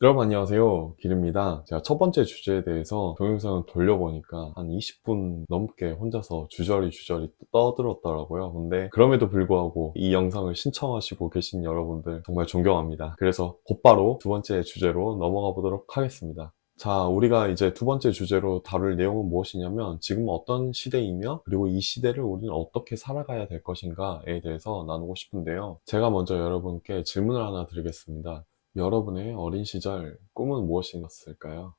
여러분 안녕하세요, 길입니다. 제가 첫 번째 주제에 대해서 동영상을 돌려보니까 한 20분 넘게 혼자서 주저리 떠들었더라고요. 근데 그럼에도 불구하고 이 영상을 신청하시고 계신 여러분들 정말 존경합니다. 그래서 곧바로 두 번째 주제로 넘어가 보도록 하겠습니다. 자, 우리가 이제 두 번째 주제로 다룰 내용은 무엇이냐면 지금 어떤 시대이며 그리고 이 시대를 우리는 어떻게 살아가야 될 것인가에 대해서 나누고 싶은데요. 제가 먼저 여러분께 질문을 하나 드리겠습니다. 여러분의 어린 시절 꿈은 무엇이었을까요?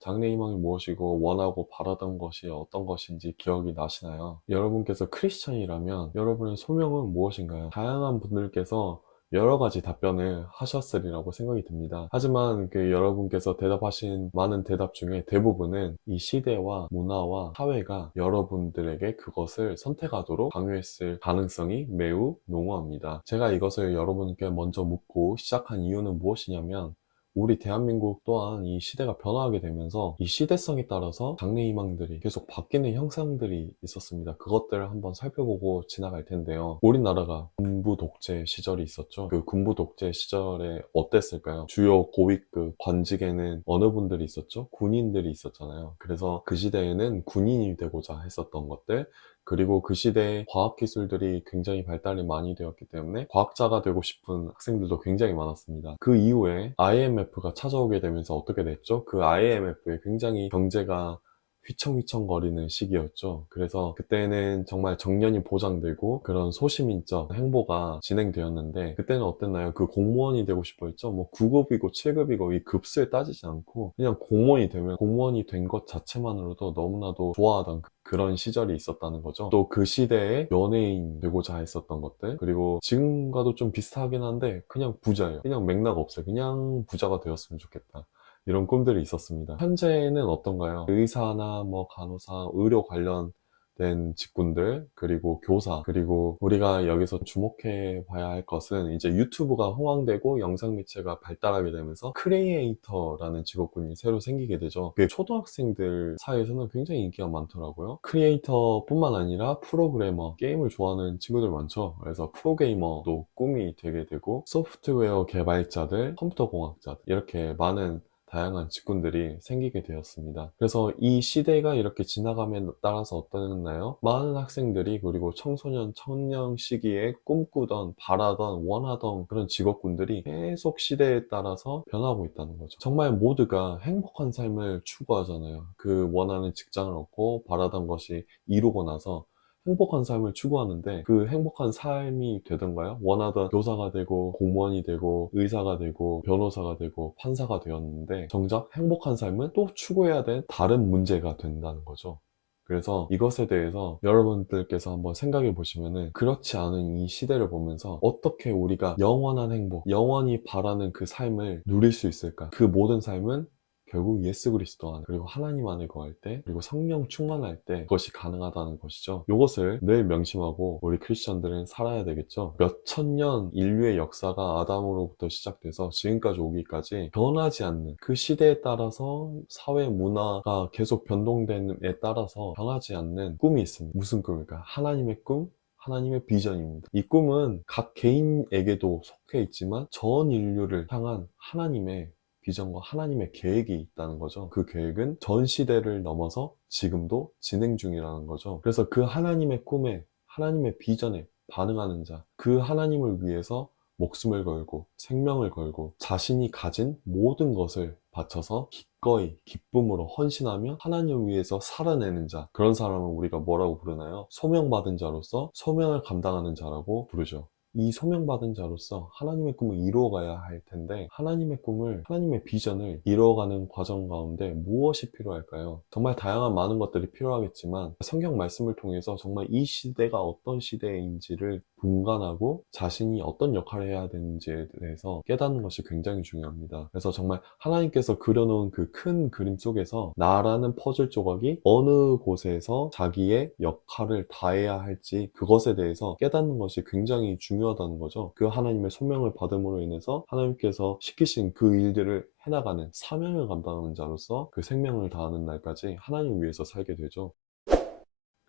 장래희망이 무엇이고 원하고 바라던 것이 어떤 것인지 기억이 나시나요? 여러분께서 크리스천이라면 여러분의 소명은 무엇인가요? 다양한 분들께서 여러 가지 답변을 하셨으리라고 생각이 듭니다. 하지만 여러분께서 대답하신 많은 대답 중에 대부분은 이 시대와 문화와 사회가 여러분들에게 그것을 선택하도록 강요했을 가능성이 매우 농후합니다. 제가 이것을 여러분께 먼저 묻고 시작한 이유는 무엇이냐면 우리 대한민국 또한 이 시대가 변화하게 되면서 이 시대성에 따라서 장래희망들이 계속 바뀌는 형상들이 있었습니다. 그것들을 한번 살펴보고 지나갈 텐데요. 우리나라가 군부 독재 시절이 있었죠. 그 군부 독재 시절에 어땠을까요? 주요 고위급 관직에는 어느 분들이 있었죠? 군인들이 있었잖아요. 그래서 그 시대에는 군인이 되고자 했었던 것들, 그리고 그 시대에 과학기술들이 굉장히 발달이 많이 되었기 때문에 과학자가 되고 싶은 학생들도 굉장히 많았습니다. 그 이후에 IMF가 찾아오게 되면서 어떻게 됐죠? 그 IMF에 굉장히 경제가 휘청휘청거리는 시기였죠. 그래서 그때는 정말 정년이 보장되고 그런 소시민적 행보가 진행되었는데 그때는 어땠나요? 그 공무원이 되고 싶어 했죠. 뭐 9급이고 7급이고 이 급수에 따지지 않고 그냥 공무원이 되면 공무원이 된 것 자체만으로도 너무나도 좋아하던 그런 시절이 있었다는 거죠. 또 그 시대에 연예인 되고자 했었던 것들, 그리고 지금과도 좀 비슷하긴 한데 그냥 부자예요. 그냥 맥락 없어요. 그냥 부자가 되었으면 좋겠다. 이런 꿈들이 있었습니다. 현재는 어떤가요? 의사나 뭐 간호사, 의료 관련된 직군들, 그리고 교사, 그리고 우리가 여기서 주목해 봐야 할 것은 이제 유튜브가 호황되고 영상 매체가 발달하게 되면서 크리에이터라는 직업군이 새로 생기게 되죠. 그게 초등학생들 사이에서는 굉장히 인기가 많더라고요. 크리에이터뿐만 아니라 프로그래머, 게임을 좋아하는 친구들 많죠. 그래서 프로게이머도 꿈이 되게 되고 소프트웨어 개발자들, 컴퓨터 공학자들 이렇게 많은 다양한 직군들이 생기게 되었습니다. 그래서 이 시대가 이렇게 지나감에 따라서 어떠나요? 많은 학생들이 그리고 청소년, 청년 시기에 꿈꾸던, 바라던, 원하던 그런 직업군들이 계속 시대에 따라서 변하고 있다는 거죠. 정말 모두가 행복한 삶을 추구하잖아요. 그 원하는 직장을 얻고 바라던 것이 이루고 나서 행복한 삶을 추구하는데 그 행복한 삶이 되던가요? 원하던 교사가 되고 공무원이 되고 의사가 되고 변호사가 되고 판사가 되었는데 정작 행복한 삶은 또 추구해야 될 다른 문제가 된다는 거죠. 그래서 이것에 대해서 여러분들께서 한번 생각해 보시면은 그렇지 않은 이 시대를 보면서 어떻게 우리가 영원한 행복, 영원히 바라는 그 삶을 누릴 수 있을까? 그 모든 삶은 결국 예수 그리스도 안 그리고 하나님 안에 거할 때 그리고 성령 충만할 때 그것이 가능하다는 것이죠. 이것을 늘 명심하고 우리 크리스천들은 살아야 되겠죠. 몇 천 년 인류의 역사가 아담으로부터 시작돼서 지금까지 오기까지 변하지 않는 그 시대에 따라서 사회 문화가 계속 변동됨에 따라서 변하지 않는 꿈이 있습니다. 무슨 꿈일까? 하나님의 꿈, 하나님의 비전입니다. 이 꿈은 각 개인에게도 속해 있지만 전 인류를 향한 하나님의 비전과 하나님의 계획이 있다는 거죠. 그 계획은 전 시대를 넘어서 지금도 진행 중이라는 거죠. 그래서 그 하나님의 꿈에, 하나님의 비전에 반응하는 자, 그 하나님을 위해서 목숨을 걸고 생명을 걸고 자신이 가진 모든 것을 바쳐서 기꺼이 기쁨으로 헌신하며 하나님을 위해서 살아내는 자, 그런 사람을 우리가 뭐라고 부르나요? 소명받은 자로서 소명을 감당하는 자라고 부르죠. 이 소명받은 자로서 하나님의 꿈을 이루어가야 할 텐데 하나님의 꿈을, 하나님의 비전을 이루어가는 과정 가운데 무엇이 필요할까요? 정말 다양한 많은 것들이 필요하겠지만 성경 말씀을 통해서 정말 이 시대가 어떤 시대인지를 분간하고 자신이 어떤 역할을 해야 되는지에 대해서 깨닫는 것이 굉장히 중요합니다. 그래서 정말 하나님께서 그려놓은 그 큰 그림 속에서 나라는 퍼즐 조각이 어느 곳에서 자기의 역할을 다해야 할지 그것에 대해서 깨닫는 것이 굉장히 중요하다는 거죠. 그 하나님의 소명을 받음으로 인해서 하나님께서 시키신 그 일들을 해나가는 사명을 감당하는 자로서 그 생명을 다하는 날까지 하나님을 위해서 살게 되죠.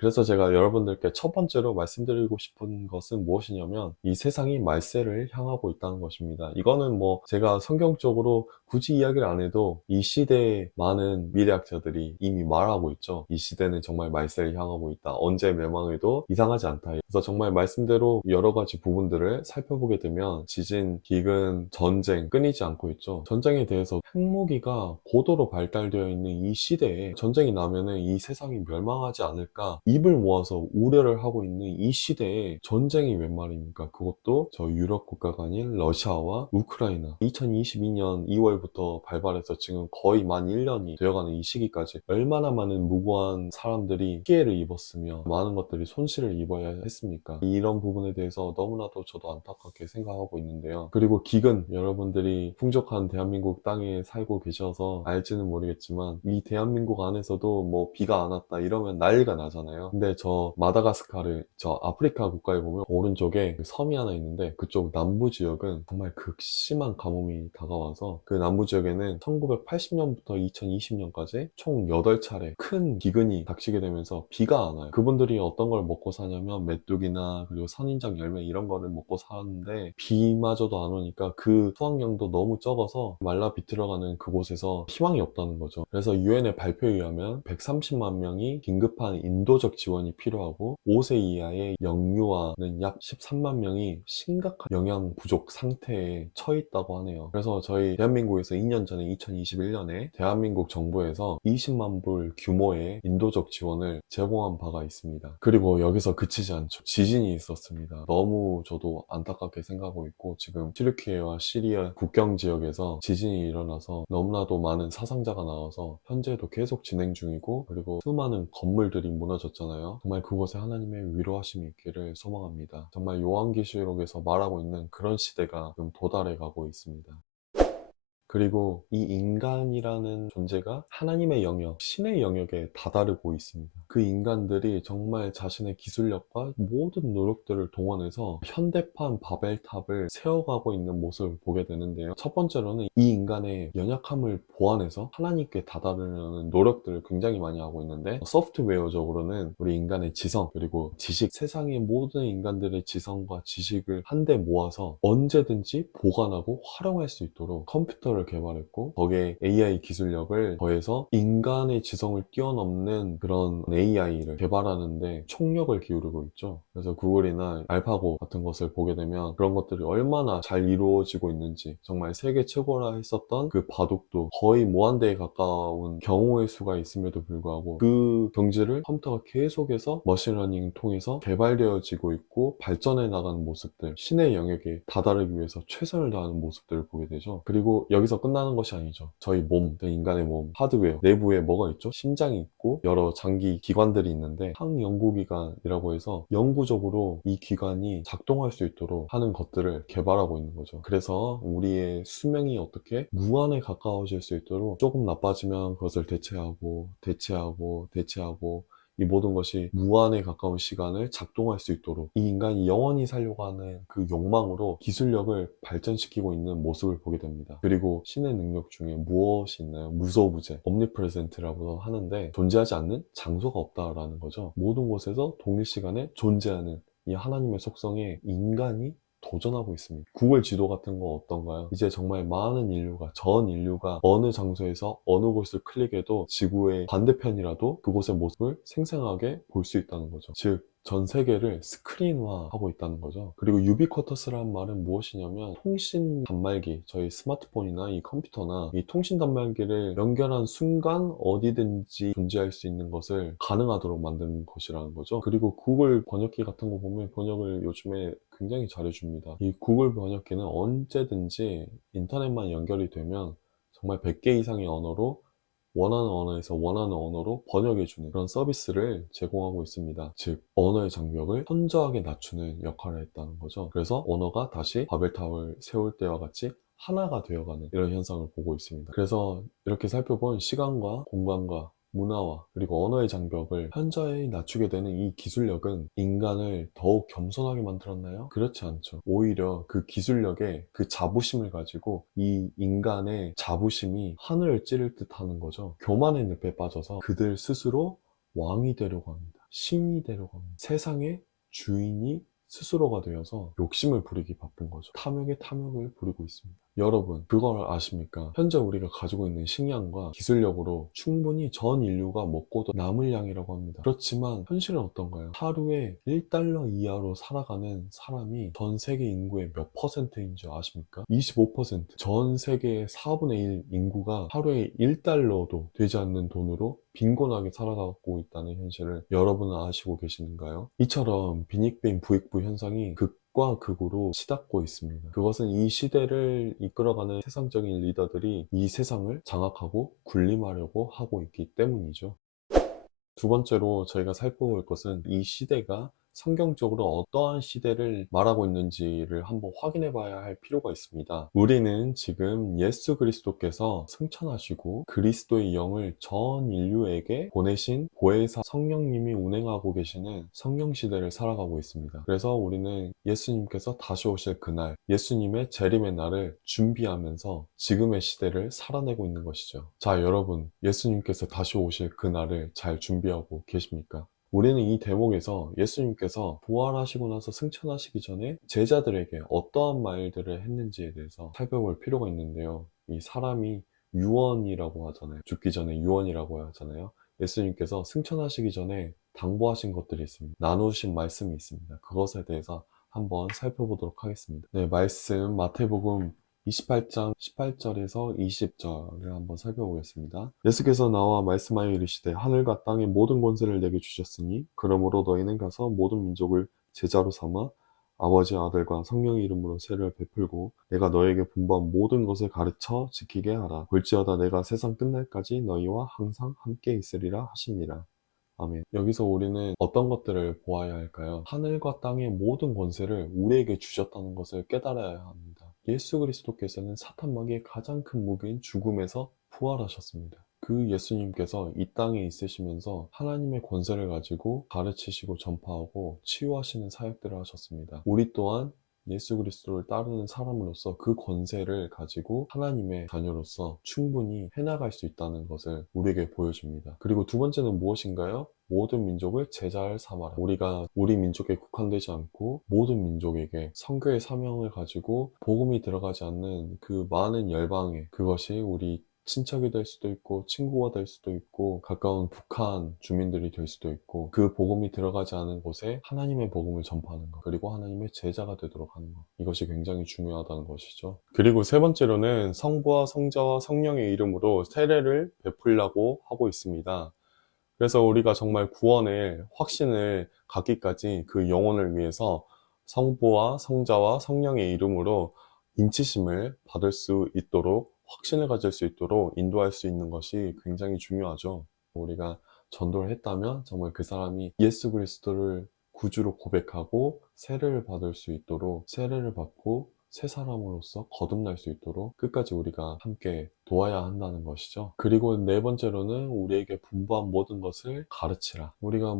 그래서 제가 여러분들께 첫 번째로 말씀드리고 싶은 것은 무엇이냐면 이 세상이 말세를 향하고 있다는 것입니다. 이거는 뭐 제가 성경적으로 굳이 이야기를 안 해도 이 시대의 많은 미래학자들이 이미 말하고 있죠. 이 시대는 정말 말세를 향하고 있다. 언제 멸망해도 이상하지 않다. 그래서 정말 말씀대로 여러 가지 부분들을 살펴보게 되면 지진, 기근, 전쟁 끊이지 않고 있죠. 전쟁에 대해서 핵무기가 고도로 발달되어 있는 이 시대에 전쟁이 나면은 이 세상이 멸망하지 않을까 입을 모아서 우려를 하고 있는 이 시대에 전쟁이 웬 말입니까? 그것도 저 유럽 국가가 아닌 러시아와 우크라이나. 2022년 2월부터 발발해서 지금 거의 만 1년이 되어가는 이 시기까지 얼마나 많은 무고한 사람들이 피해를 입었으며 많은 것들이 손실을 입어야 했습니까? 이런 부분에 대해서 너무나도 저도 안타깝게 생각하고 있는데요. 그리고 기근, 여러분들이 풍족한 대한민국 땅에 살고 계셔서 알지는 모르겠지만 이 대한민국 안에서도 뭐 비가 안 왔다 이러면 난리가 나잖아요. 근데 저 마다가스카르, 저 아프리카 국가에 보면 오른쪽에 섬이 하나 있는데 그쪽 남부 지역은 정말 극심한 가뭄이 다가와서 그 남부 지역에는 1980년부터 2020년까지 총 8차례 큰 기근이 닥치게 되면서 비가 안 와요. 그분들이 어떤 걸 먹고 사냐면 메뚜기나 그리고 선인장 열매 이런 거를 먹고 사는데 비마저도 안 오니까 그 수확량도 너무 적어서 말라 비틀어가는 그곳에서 희망이 없다는 거죠. 그래서 유엔의 발표에 의하면 130만 명이 긴급한 인도적 지원이 필요하고 5세 이하의 영유아는 약 13만 명이 심각한 영양 부족 상태에 처해 있다고 하네요. 그래서 저희 대한민국에서 2년 전에 2021년에 대한민국 정부에서 20만 불 규모의 인도적 지원을 제공한 바가 있습니다. 그리고 여기서 그치지 않죠. 지진이 있었습니다. 너무 저도 안타깝게 생각하고 있고 지금 튀르키예와 시리아 국경 지역에서 지진이 일어나서 너무나도 많은 사상자가 나와서 현재도 계속 진행 중이고 그리고 수많은 건물들이 무너졌잖아요. 정말 그곳에 하나님의 위로하심이 있기를 소망합니다. 정말 요한계시록에서 말하고 있는 그런 시대가 지금 도달해 가고 있습니다. 그리고 이 인간이라는 존재가 하나님의 영역, 신의 영역에 다다르고 있습니다. 그 인간들이 정말 자신의 기술력과 모든 노력들을 동원해서 현대판 바벨탑을 세워가고 있는 모습을 보게 되는데요. 첫 번째로는 이 인간의 연약함을 보완해서 하나님께 다다르려는 노력들을 굉장히 많이 하고 있는데 소프트웨어적으로는 우리 인간의 지성 그리고 지식, 세상의 모든 인간들의 지성과 지식을 한데 모아서 언제든지 보관하고 활용할 수 있도록 컴퓨터를 개발했고 거기에 AI 기술력을 더해서 인간의 지성을 뛰어넘는 그런 AI를 개발하는데 총력을 기울이고 있죠. 그래서 구글이나 알파고 같은 것을 보게 되면 그런 것들이 얼마나 잘 이루어지고 있는지 정말 세계 최고라 했었던 그 바둑도 거의 무한대에 가까운 경우의 수가 있음에도 불구하고 그 경지를 컴퓨터가 계속해서 머신러닝 통해서 개발되어지고 있고 발전해 나가는 모습들, 신의 영역에 다다르기 위해서 최선을 다하는 모습들을 보게 되죠. 그리고 여기서 끝나는 것이 아니죠. 저희 몸, 인간의 몸, 하드웨어 내부에 뭐가 있죠? 심장이 있고 여러 장기 기관들이 있는데 항연구기관이라고 해서 영구적으로 이 기관이 작동할 수 있도록 하는 것들을 개발하고 있는 거죠. 그래서 우리의 수명이 어떻게 무한에 가까워질 수 있도록 조금 나빠지면 그것을 대체하고 이 모든 것이 무한에 가까운 시간을 작동할 수 있도록 이 인간이 영원히 살려고 하는 그 욕망으로 기술력을 발전시키고 있는 모습을 보게 됩니다. 그리고 신의 능력 중에 무엇이 있나요? 무소부재, omnipresent라고 하는데 존재하지 않는 장소가 없다라는 거죠. 모든 곳에서 동일 시간에 존재하는 이 하나님의 속성에 인간이 도전하고 있습니다. 구글 지도 같은 거 어떤가요? 이제 정말 많은 인류가, 전 인류가 어느 장소에서 어느 곳을 클릭해도 지구의 반대편이라도 그곳의 모습을 생생하게 볼 수 있다는 거죠. 즉, 전 세계를 스크린화하고 있다는 거죠. 그리고 유비쿼터스라는 말은 무엇이냐면 통신 단말기, 저희 스마트폰이나 이 컴퓨터나 이 통신 단말기를 연결한 순간 어디든지 존재할 수 있는 것을 가능하도록 만드는 것이라는 거죠. 그리고 구글 번역기 같은 거 보면 번역을 요즘에 굉장히 잘해줍니다. 이 구글 번역기는 언제든지 인터넷만 연결이 되면 정말 100개 이상의 언어로 원하는 언어에서 원하는 언어로 번역해주는 그런 서비스를 제공하고 있습니다. 즉, 언어의 장벽을 현저하게 낮추는 역할을 했다는 거죠. 그래서 언어가 다시 바벨탑을 세울 때와 같이 하나가 되어가는 이런 현상을 보고 있습니다. 그래서 이렇게 살펴본 시간과 공간과 문화와 그리고 언어의 장벽을 현저히 낮추게 되는 이 기술력은 인간을 더욱 겸손하게 만들었나요? 그렇지 않죠. 오히려 그 기술력에 그 자부심을 가지고 이 인간의 자부심이 하늘을 찌를 듯 하는 거죠. 교만의 늪에 빠져서 그들 스스로 왕이 되려고 합니다. 신이 되려고 합니다. 세상의 주인이 스스로가 되어서 욕심을 부리기 바쁜 거죠. 탐욕에 탐욕을 부리고 있습니다. 여러분, 그걸 아십니까? 현재 우리가 가지고 있는 식량과 기술력으로 충분히 전 인류가 먹고도 남을 양이라고 합니다. 그렇지만 현실은 어떤가요? 하루에 1달러 이하로 살아가는 사람이 전 세계 인구의 몇 퍼센트인지 아십니까? 25%. 전 세계의 4분의 1 인구가 하루에 1달러도 되지 않는 돈으로 빈곤하게 살아가고 있다는 현실을 여러분은 아시고 계시는가요? 이처럼 빈익빈 부익부 현상이 극과 극으로 치닫고 있습니다. 그것은 이 시대를 이끌어가는 세상적인 리더들이 이 세상을 장악하고 군림하려고 하고 있기 때문이죠. 두 번째로 저희가 살펴볼 것은 이 시대가 성경적으로 어떠한 시대를 말하고 있는지를 한번 확인해 봐야 할 필요가 있습니다. 우리는 지금 예수 그리스도께서 승천하시고 그리스도의 영을 전 인류에게 보내신 보혜사 성령님이 운행하고 계시는 성령 시대를 살아가고 있습니다. 그래서 우리는 예수님께서 다시 오실 그날, 예수님의 재림의 날을 준비하면서 지금의 시대를 살아내고 있는 것이죠. 자, 여러분, 예수님께서 다시 오실 그날을 잘 준비하고 계십니까? 우리는 이 대목에서 예수님께서 부활하시고 나서 승천하시기 전에 제자들에게 어떠한 말들을 했는지에 대해서 살펴볼 필요가 있는데요. 이 사람이 유언이라고 하잖아요. 죽기 전에 유언이라고 하잖아요. 예수님께서 승천하시기 전에 당부하신 것들이 있습니다. 나누신 말씀이 있습니다. 그것에 대해서 한번 살펴보도록 하겠습니다. 네, 말씀 마태복음 28장 18절에서 20절을 한번 살펴보겠습니다. 예수께서 나와 말씀하여 이르시되 하늘과 땅의 모든 권세를 내게 주셨으니 그러므로 너희는 가서 모든 민족을 제자로 삼아 아버지 아들과 성령의 이름으로 세례를 베풀고 내가 너에게 분부한 모든 것을 가르쳐 지키게 하라. 볼지어다 내가 세상 끝날까지 너희와 항상 함께 있으리라 하시니라. 아멘. 여기서 우리는 어떤 것들을 보아야 할까요? 하늘과 땅의 모든 권세를 우리에게 주셨다는 것을 깨달아야 합니다. 예수 그리스도께서는 사탄 마귀의 가장 큰 무기인 죽음에서 부활하셨습니다. 그 예수님께서 이 땅에 있으시면서 하나님의 권세를 가지고 가르치시고 전파하고 치유하시는 사역들을 하셨습니다. 우리 또한 예수 그리스도를 따르는 사람으로서 그 권세를 가지고 하나님의 자녀로서 충분히 해나갈 수 있다는 것을 우리에게 보여줍니다. 그리고 두 번째는 무엇인가요? 모든 민족을 제자를 삼아라. 우리가 우리 민족에 국한되지 않고 모든 민족에게 선교의 사명을 가지고 복음이 들어가지 않는 그 많은 열방에, 그것이 우리 친척이 될 수도 있고 친구가 될 수도 있고 가까운 북한 주민들이 될 수도 있고 그 복음이 들어가지 않은 곳에 하나님의 복음을 전파하는 것, 그리고 하나님의 제자가 되도록 하는 것, 이것이 굉장히 중요하다는 것이죠. 그리고 세 번째로는 성부와 성자와 성령의 이름으로 세례를 베풀라고 하고 있습니다. 그래서 우리가 정말 구원의 확신을 갖기까지 그 영혼을 위해서 성부와 성자와 성령의 이름으로 인치심을 받을 수 있도록, 확신을 가질 수 있도록 인도할 수 있는 것이 굉장히 중요하죠. 우리가 전도를 했다면 정말 그 사람이 예수 그리스도를 구주로 고백하고 세례를 받을 수 있도록, 세례를 받고 새 사람으로서 거듭날 수 있도록 끝까지 우리가 함께 도와야 한다는 것이죠. 그리고 네 번째로는 우리에게 분부한 모든 것을 가르치라. 우리가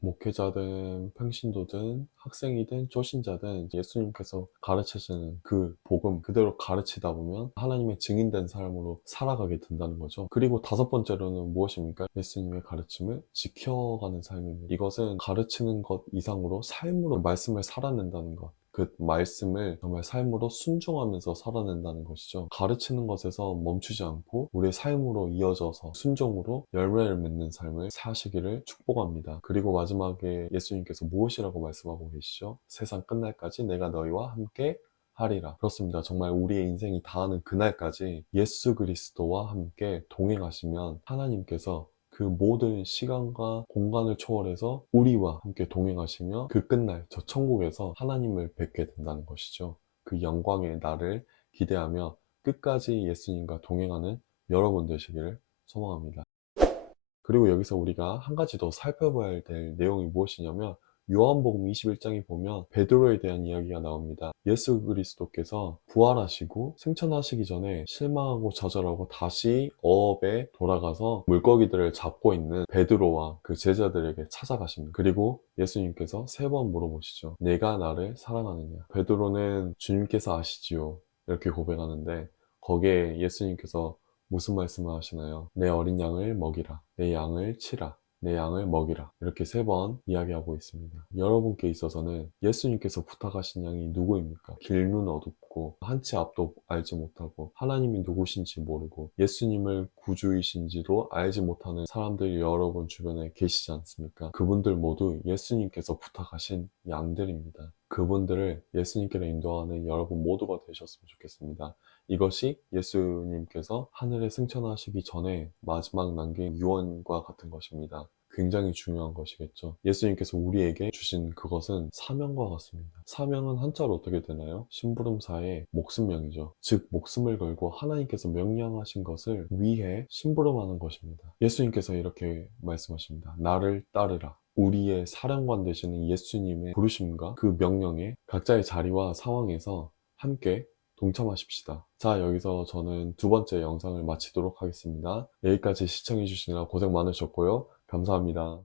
목회자든 평신도든 학생이든 초신자든 예수님께서 가르치시는 그 복음 그대로 가르치다 보면 하나님의 증인된 삶으로 살아가게 된다는 거죠. 그리고 다섯 번째로는 무엇입니까? 예수님의 가르침을 지켜가는 삶입니다. 이것은 가르치는 것 이상으로 삶으로 말씀을 살아낸다는 것, 그 말씀을 정말 삶으로 순종하면서 살아낸다는 것이죠. 가르치는 것에서 멈추지 않고 우리의 삶으로 이어져서 순종으로 열매를 맺는 삶을 사시기를 축복합니다. 그리고 마지막에 예수님께서 무엇이라고 말씀하고 계시죠? 세상 끝날까지 내가 너희와 함께 하리라. 그렇습니다. 정말 우리의 인생이 다하는 그날까지 예수 그리스도와 함께 동행하시면 하나님께서 그 모든 시간과 공간을 초월해서 우리와 함께 동행하시며 그 끝날 저 천국에서 하나님을 뵙게 된다는 것이죠. 그 영광의 날을 기대하며 끝까지 예수님과 동행하는 여러분 되시기를 소망합니다. 그리고 여기서 우리가 한 가지 더 살펴봐야 될 내용이 무엇이냐면 요한복음 21장에 보면 베드로에 대한 이야기가 나옵니다. 예수 그리스도께서 부활하시고 승천하시기 전에 실망하고 좌절하고 다시 어업에 돌아가서 물고기들을 잡고 있는 베드로와 그 제자들에게 찾아가십니다. 그리고 예수님께서 세 번 물어보시죠. 내가 나를 사랑하느냐? 베드로는 주님께서 아시지요, 이렇게 고백하는데 거기에 예수님께서 무슨 말씀을 하시나요? 내 어린 양을 먹이라, 내 양을 치라, 내 양을 먹이라. 이렇게 3번 이야기하고 있습니다. 여러분께 있어서는 예수님께서 부탁하신 양이 누구입니까? 길눈 어둡고 한 치 앞도 알지 못하고 하나님이 누구신지 모르고 예수님을 구주이신지도 알지 못하는 사람들이 여러분 주변에 계시지 않습니까? 그분들 모두 예수님께서 부탁하신 양들입니다. 그분들을 예수님께로 인도하는 여러분 모두가 되셨으면 좋겠습니다. 이것이 예수님께서 하늘에 승천하시기 전에 마지막 남긴 유언과 같은 것입니다. 굉장히 중요한 것이겠죠. 예수님께서 우리에게 주신 그것은 사명과 같습니다. 사명은 한자로 어떻게 되나요? 심부름사의 목숨명이죠. 즉 목숨을 걸고 하나님께서 명령하신 것을 위해 심부름하는 것입니다. 예수님께서 이렇게 말씀하십니다. 나를 따르라. 우리의 사령관 되시는 예수님의 부르심과 그 명령에 각자의 자리와 상황에서 함께 동참하십시다. 자, 여기서 저는 2번째 영상을 마치도록 하겠습니다. 여기까지 시청해주시느라 고생 많으셨고요. 감사합니다.